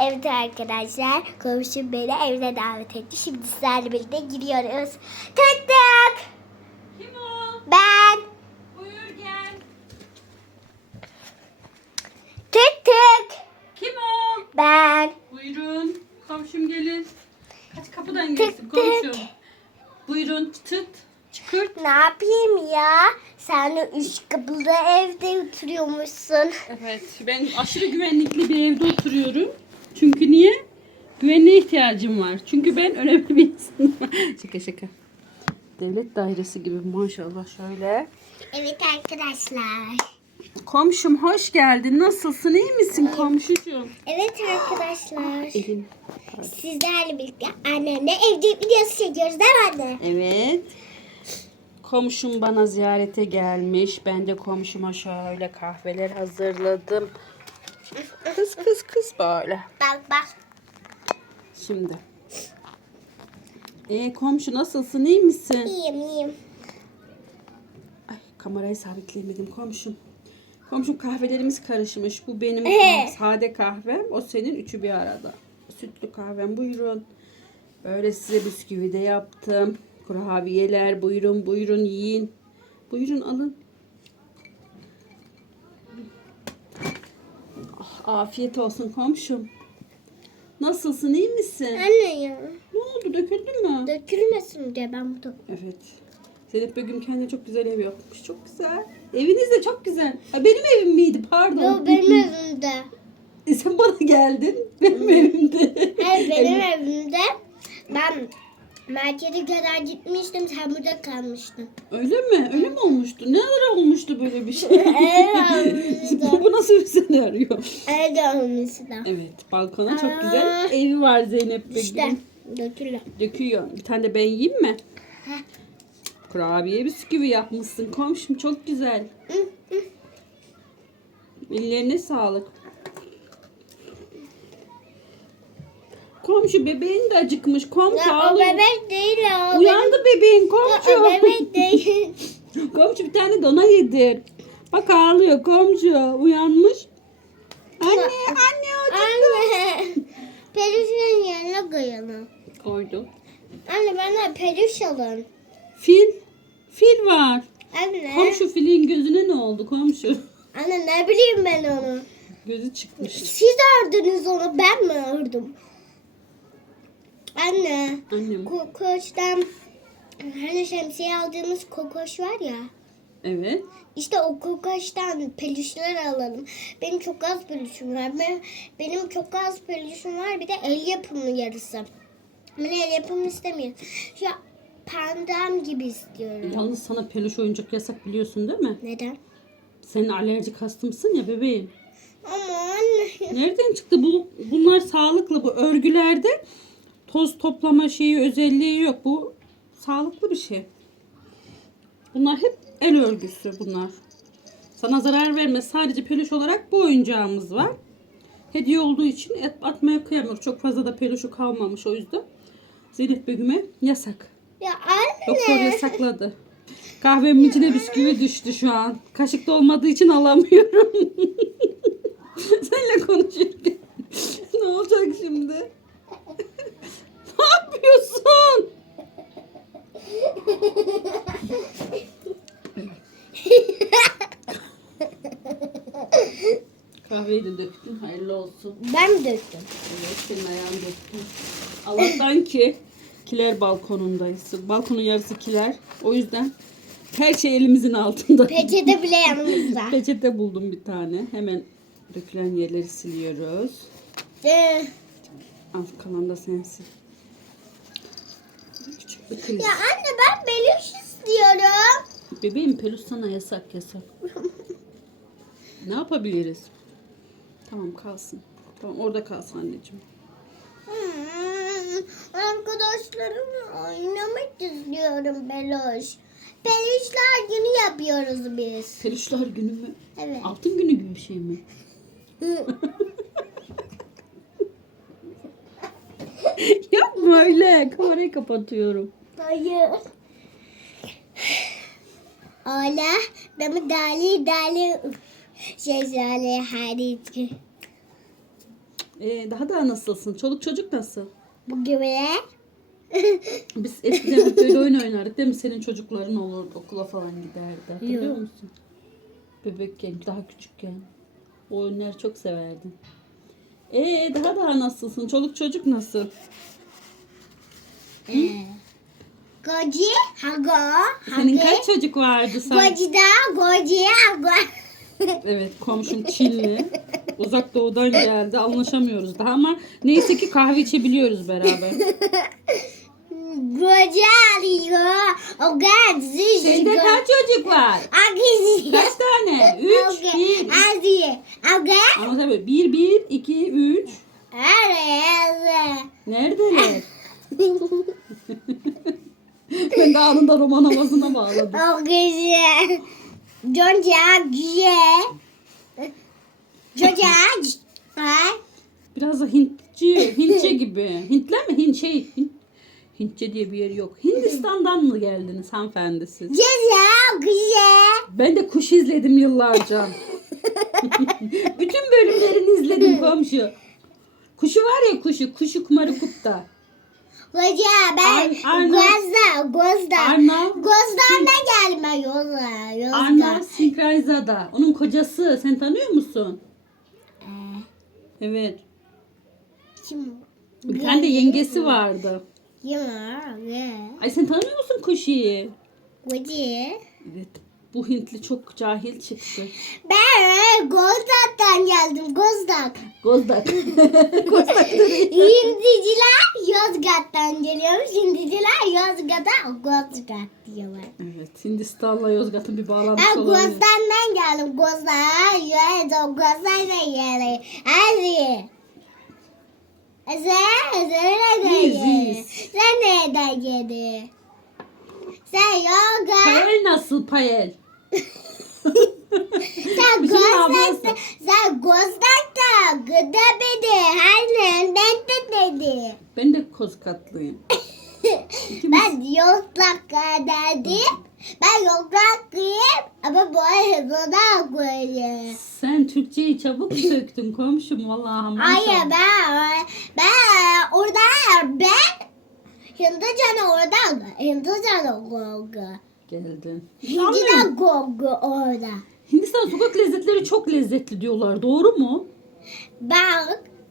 Evet arkadaşlar komşum beni evine davet etti. Şimdi sizlerle birlikte giriyoruz. Tık tık. Kim o? Ben. Buyur gel. Tık tık. Kim o? Ben. Buyurun. Komşum gelin. Hadi kapıdan tık. komşum. Buyurun tıt. Çıkırt. Ne yapayım ya? Sen de üç kapılı evde oturuyormuşsun. Evet ben aşırı güvenlikli bir evde oturuyorum. Çünkü niye? Güvenliğe ihtiyacım var. Çünkü ben önemli bir insanım. şaka şaka. Devlet dairesi gibi maşallah şöyle. Evet arkadaşlar. Komşum hoş geldin. Nasılsın? İyi misin komşucuğum? Evet arkadaşlar. Elin. Sizlerle birlikte annemle evde videosu çekiyoruz değil mi anne? Evet. Komşum bana ziyarete gelmiş. Ben de komşuma şöyle kahveler hazırladım. Kız kız kız böyle. Bak bak. Şimdi. E komşu nasılsın? iyi misin? İyiyim iyiyim. Ay kamerayı sabitleyemedim komşum. Komşum kahvelerimiz karışmış. Bu benim Ee? sade kahvem. O senin üçü bir arada. Sütlü kahvem buyurun. Böyle size bisküvi de yaptım. Kurabiyeler buyurun buyurun yiyin. Buyurun alın. Afiyet olsun komşum. Nasılsın iyi misin? Anne ya. Ne oldu döküldü mü? Dökülmesin diye ben burada. Evet. Zeynep Begüm kendine çok güzel ev yapmış. Çok güzel. Eviniz de çok güzel. Ha, benim evim miydi? Pardon. Yo benim evimde. E, sen bana geldin. Benim evimde. Hayır benim evimde. Ben merkeze kadar gitmiştim. Sen burada kalmıştın. Öyle mi? Öyle mi olmuştu? Ne ara olmuştu böyle bir şey? Nasıl bir senaryo? Öyle olmuştu. Evet. Balkona çok Aa. güzel evi var Zeynep Begüm. İşte dökülüyor. Döküyor. Bir tane de ben yiyeyim mi? Heh. Kurabiye bisküvi yapmışsın komşum. Çok güzel. Hı, hı. Ellerine sağlık. Komşu bebeğin de acıkmış. Komşu Ya o bebek değil o. Uyandı bebeğin komşu. O bebek değil. komşu bir tane dona yedir. Bak ağlıyor komşu. Uyanmış. Anne anne o Anne. Peluşun yerine koyalım. koydu. Anne bana peluş alın. Fil. Fil var. Anne. Komşu filin gözüne ne oldu komşu? Anne ne bileyim ben onu. Gözü çıkmış. Siz ördünüz onu ben mi ördüm? Anne. Annem. Kokoş'tan hani şemsiye aldığımız kokoş var ya. Evet. İşte o kokoştan peluşlar alalım. Benim çok az peluşum var. Benim, benim çok az peluşum var. Bir de el yapımı yarısı. Ben el yapımı istemiyorum. Şu pandam gibi istiyorum. Yalnız sana peluş oyuncak yasak biliyorsun değil mi? Neden? Senin alerjik hastımsın ya bebeğim. Ama anne. Nereden çıktı bu? Bunlar sağlıklı bu örgülerde toz toplama şeyi özelliği yok. Bu sağlıklı bir şey. Bunlar hep el örgüsü bunlar. Sana zarar vermez. Sadece peluş olarak bu oyuncağımız var. Hediye olduğu için et, atmaya kıyamıyor. Çok fazla da peluşu kalmamış o yüzden. Zeynep Begüm'e yasak. Ya anne. Doktor yasakladı. Kahvemin içine bisküvi düştü şu an. Kaşıkta olmadığı için alamıyorum. Seninle konuşurken. ne olacak şimdi? ne yapıyorsun? Kahveyi de döktün. Hayırlı olsun. Ben mi döktüm? Evet senin ayağını döktün. Allah'tan ki kiler balkonundayız. Balkonun yarısı kiler. O yüzden her şey elimizin altında. Peçete bile yanımızda. Peçete buldum bir tane. Hemen dökülen yerleri siliyoruz. Ee, Al kalan da sensin. Küçük bir kriz. ya anne ben peluş istiyorum. Bebeğim peluş sana yasak yasak. ne yapabiliriz? Tamam kalsın. Tamam orada kalsın anneciğim. Hmm, arkadaşlarımla oynamak istiyorum peluş. Peluşlar günü yapıyoruz biz. Peluşlar günü mü? Evet. Altın günü gibi bir şey mi? Yapma öyle. Kamerayı kapatıyorum. Hayır. Ola, ben dali dali söyle hadi. Ee, daha da nasılsın? Çoluk çocuk nasıl? Bu gibi. Biz eskiden böyle oyun oynardık değil mi? Senin çocukların olurdu. Okula falan giderdi. Hatırlıyor Yok. musun? Bebekken, daha küçükken. O oyunları çok severdin. Ee, daha daha nasılsın? Çoluk çocuk nasıl? Goji, hago, Senin hage. kaç çocuk vardı sen? Goji da, goji, hago. Evet komşum Çinli. Uzak doğudan geldi. Anlaşamıyoruz daha ama neyse ki kahve içebiliyoruz beraber. Goji arıyor. O gazi. Sende kaç çocuk var? Kaç tane? Üç, bir. Azi. Aga. Ama tabii bir, bir, iki, üç. Araya. Neredeler? ben de anında roman havasına bağladım. O güzel. Jonca güzel. Jonca Ay. Biraz da Hintçi, Hintçe gibi. Hintler mi? Hint şey, Hint, Hintçe diye bir yer yok. Hindistan'dan mı geldiniz hanımefendi siz? Güzel. Ben de kuş izledim yıllarca. Bütün bölümlerini izledim komşu. Kuşu var ya kuşu, kuşu kumarı kupta. Hoca ben Ar- Gözda, Gözda. Arnav, Gözden de gelme yola, yola. Arnav Sinkrazada. Onun kocası. Sen tanıyor musun? Evet. Kim? Bir tane de yengesi vardı. Kim? Ay sen tanımıyor musun Kuşi'yi? Hoca. Evet. Bu Hintli çok cahil çıktı. Ben Gozdak'tan geldim, Gozdak. Gozdak. Gozdak Hindiciler Yozgat'tan geliyormuş. Hindiciler Yozgat'a Gozgat diyorlar. Evet. Hindistan'la Yozgat'ın bir bağlantısı Ben olabilir. Gozdan'dan geldim. Gozdan yürüdüm. Gozdan'dan geldim. Hadi. Sen, sen nereden biz. Sen nereden geldin? Sen yoga. Nasıl Payel? Sen Gozdan'da, ablası. sen Gozdan'da gıda. Her nereden de dedi. Ben de Kozkatlıyım. Ben yoklak dedim. Ben yoklaklıyım ama bu arada koyayım. Sen Türkçeyi çabuk söktün komşum vallahi. Hayır ben ben orada ben Hindistan'a orada Hindistan'a gogo. Geldin. Hindistan gogo orada. Hindistan sokak lezzetleri çok lezzetli diyorlar. Doğru mu? Ben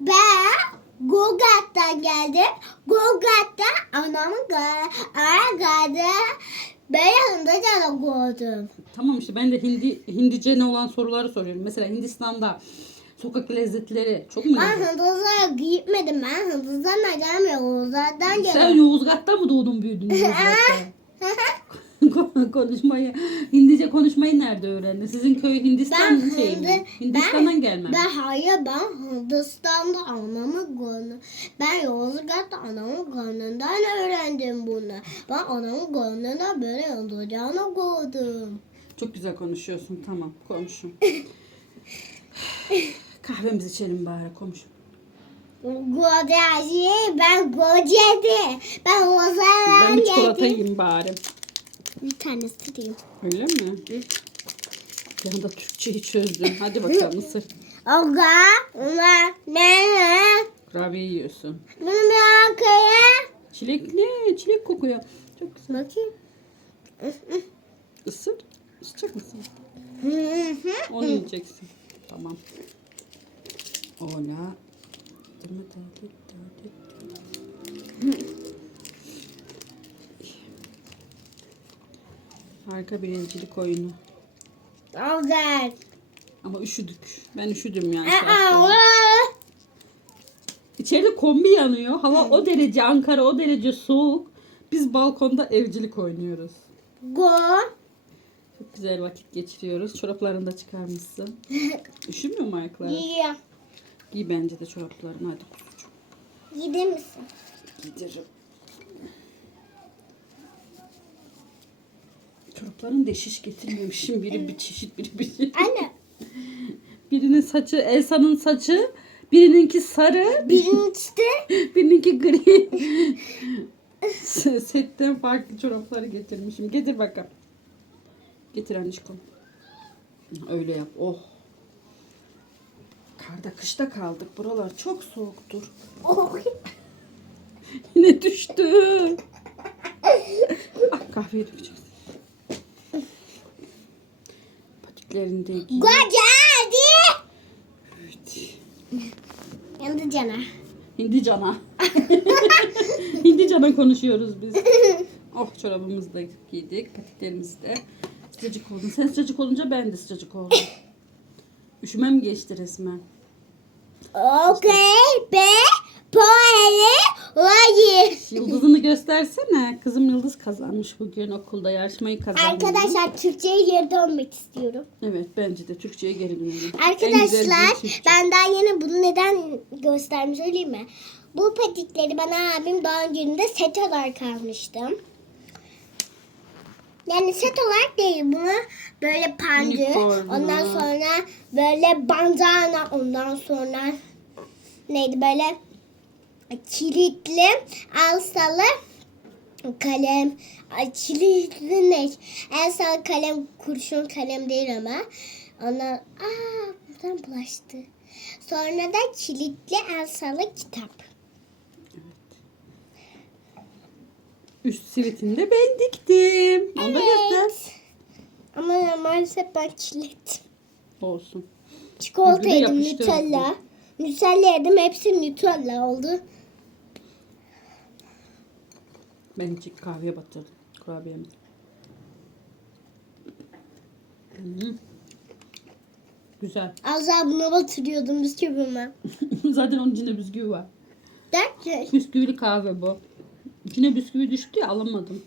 ben Gogat'tan geldim. Gogat'ta anamın aragada ben Hindistan'a gördüm. Tamam işte ben de hindi Hindice ne olan soruları soruyorum. Mesela Hindistan'da sokak lezzetleri çok mu Ben lezzetli? Hindistan'a gitmedim. Ben Hindistan'a gelmiyorum. Uzaktan Sen geliyorum. Yozgat'ta mı doğdun büyüdün Yozgat'ta? konuşmayı, Hindice konuşmayı nerede öğrendin? Sizin köy Hindistan Ben şey mi? Hindi- Hindistan'dan ben- gelme. Ben hayır ben Hindistan'da anamın gönlü. Ben Yozgat'ta anamın gönlünden öğrendim bunu. Ben anamın gönlünden böyle olacağını gördüm. Çok güzel konuşuyorsun. Tamam komşum. Kahvemizi içelim bari komşum. Gocacı ben gocedi. Ben Ozan'dan Ben bir çikolata yiyeyim bari. Bir tanesi diyeyim. Öyle mi? Yanında Türkçeyi çözdün. Hadi bakalım ısır. Oga, ona, ne? Kurabiye yiyorsun. Bunu bir arkaya. Çilek ne? Çilek kokuyor. Çok güzel. Bakayım. Isır. Hı hı. Onu yiyeceksin. Tamam. Ola. Harika bir evcilik oyunu. Oga. Ama üşüdük. Ben üşüdüm yani. Aa. İçeride kombi yanıyor. Hava o derece Ankara o derece soğuk. Biz balkonda evcilik oynuyoruz. Go. Çok güzel vakit geçiriyoruz. Çoraplarını da çıkarmışsın. Üşümüyor mu ayakları? Yiyor. Giy bence de çoraplarını hadi kuzucuğum. Gider misin? Giderim. Çorapların da şiş getirmemişim. Biri bir çeşit biri bir şey. Anne. Birinin saçı Elsa'nın saçı. Birininki sarı. Birincisi de Birininki gri. Setten farklı çorapları getirmişim. Getir bakalım. Getir annişkom. Öyle yap. Oh. Karda kışta kaldık. Buralar çok soğuktur. Oh. Yine düştü. ah kahveyi dökeceğiz. Patiklerini de giy. Koca hadi. Evet. Yandı cana. Hindi cana. Hindi cana konuşuyoruz biz. Oh çorabımızı da giydik. Patiklerimizi de. Sıcacık oldun. Sen sıcacık olunca ben de sıcacık oldum. Üşümem geçti resmen. Okey be. Poeli. Vay. Yıldızını göstersene. Kızım Yıldız kazanmış bugün okulda yarışmayı kazandı. Arkadaşlar Türkçe'ye geri dönmek istiyorum. Evet bence de Türkçe'ye geri dönelim. Arkadaşlar Türkçe. ben daha yeni bunu neden göstermiş söyleyeyim mi? Bu patikleri bana abim daha öncesinde set olarak almıştım. Yani set olarak değil bunu böyle pandü, ondan sonra böyle bandana, ondan sonra neydi böyle kilitli, alsalı kalem, kilitli ne? Alsalı kalem, kurşun kalem değil ama. Ondan, aa buradan bulaştı. Sonra da kilitli alsalı kitap. Üst sivitini de ben diktim. Onu da göster. Ama maalesef ben kilittim. Olsun. Çikolata Öbürü yedim, yapıştı. Nutella. Nutella yedim, hepsi Nutella oldu. Ben kahveye batırdım. Kurabiyemi. Hmm. Güzel. Az daha buna batırıyordum bisküvime. Zaten onun içinde bisküvi var. Derken Bisküvili kahve bu. İçine bisküvi düştü ya alamadım.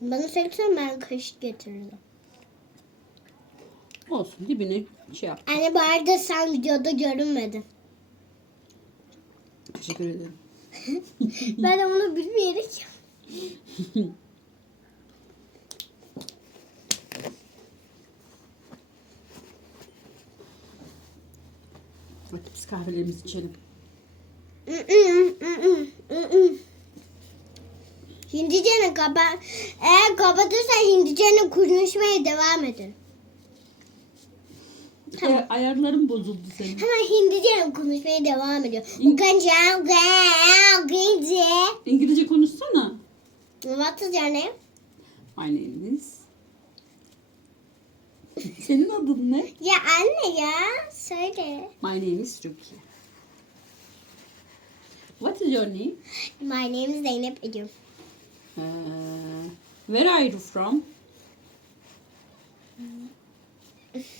bana söylesen ben kaşık getirirdim. Olsun dibine şey yap. Anne bu arada sen videoda görünmedin. Teşekkür ederim. ben onu bilmeyerek Hadi biz kahvelerimizi içelim. Hindice'nin kapa eğer kapatırsan Hindice'nin konuşmaya devam edin. Ay- ayarlarım bozuldu senin. Hemen Hindice'nin konuşmaya devam ediyor. İn- Ukanca, ukanca. İngilizce konuşsana. What is your name? My name is. Senin adın ne? Ya anne ya söyle. My name is Ruki. What is your name? My name is Zeynep Edim. Uh, where are you from?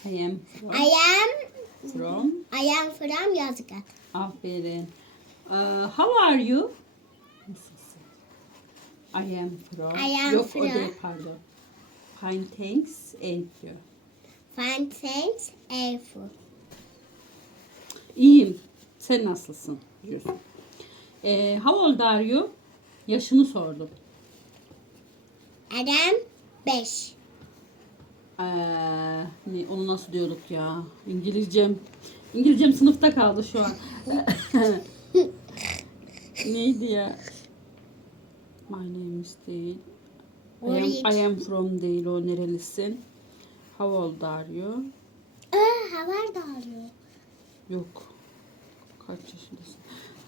I am from. I am from. I am from Yazıkat. Aferin. Uh, how are you? I am from. I am Yok o from. değil pardon. Fine thanks and you. Fine thanks, Efu. İyiyim. Sen nasılsın? Diyorsun. Eh, how old are you? Yaşını sordum. Adam 5. Ee, onu nasıl diyorduk ya? İngilizcem. İngilizcem sınıfta kaldı şu an. Neydi ya? My name is değil. I am, I am from değil o nerelisin? How old are you? Aa, haber dağılıyor. Yok. Kaç yaşındasın?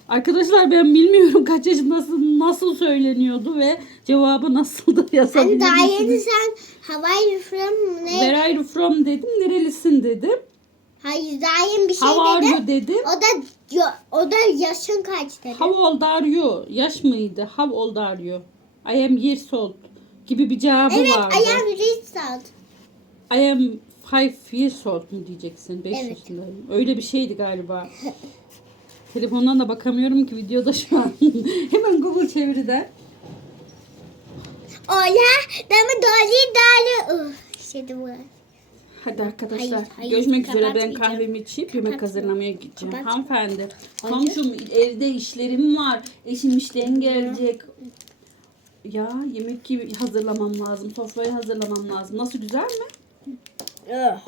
Arkadaşlar ben bilmiyorum kaç yaşındasın nasıl söyleniyordu ve cevabı nasıl da Hani daha yeni sen Hawaii from ne? Where are you from dedim. Nerelisin dedim. Hayır daha yeni bir şey How are you dedim. O da o da yaşın kaç dedi. How old are you? Yaş mıydı? How old are you? I am years old gibi bir cevabı evet vardı. I am Rizal. I am five years old mu diyeceksin? 5 Evet. yaşındayım. Öyle bir şeydi galiba. Telefondan da bakamıyorum ki videoda şu an. Hemen Google çeviriden. Oya demi doli dali. Uh, işte bu. Hadi arkadaşlar Hayır, hayır, görüşmek üzere ben kahvemi içip yemek hazırlamaya gideceğim. Kapat. Hanımefendi Hayır. komşum evde işlerim var. Eşim işten gelecek. Ya yemek gibi hazırlamam lazım. Sofrayı hazırlamam lazım. Nasıl güzel mi? Uh.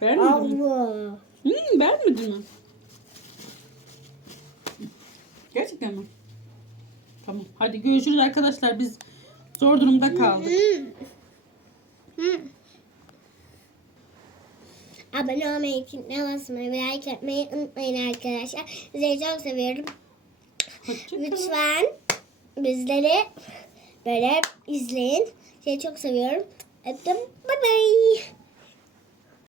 Beğenmedin mi? Hmm, beğenmedin mi? Gerçekten mi? Tamam. Hadi görüşürüz arkadaşlar. Biz zor durumda kaldık. Abone olmayı, çinine basmayı ve like etmeyi unutmayın arkadaşlar. Sizleri çok seviyorum. Lütfen bizleri böyle izleyin. Sizi çok seviyorum. Öptüm. Bye bye.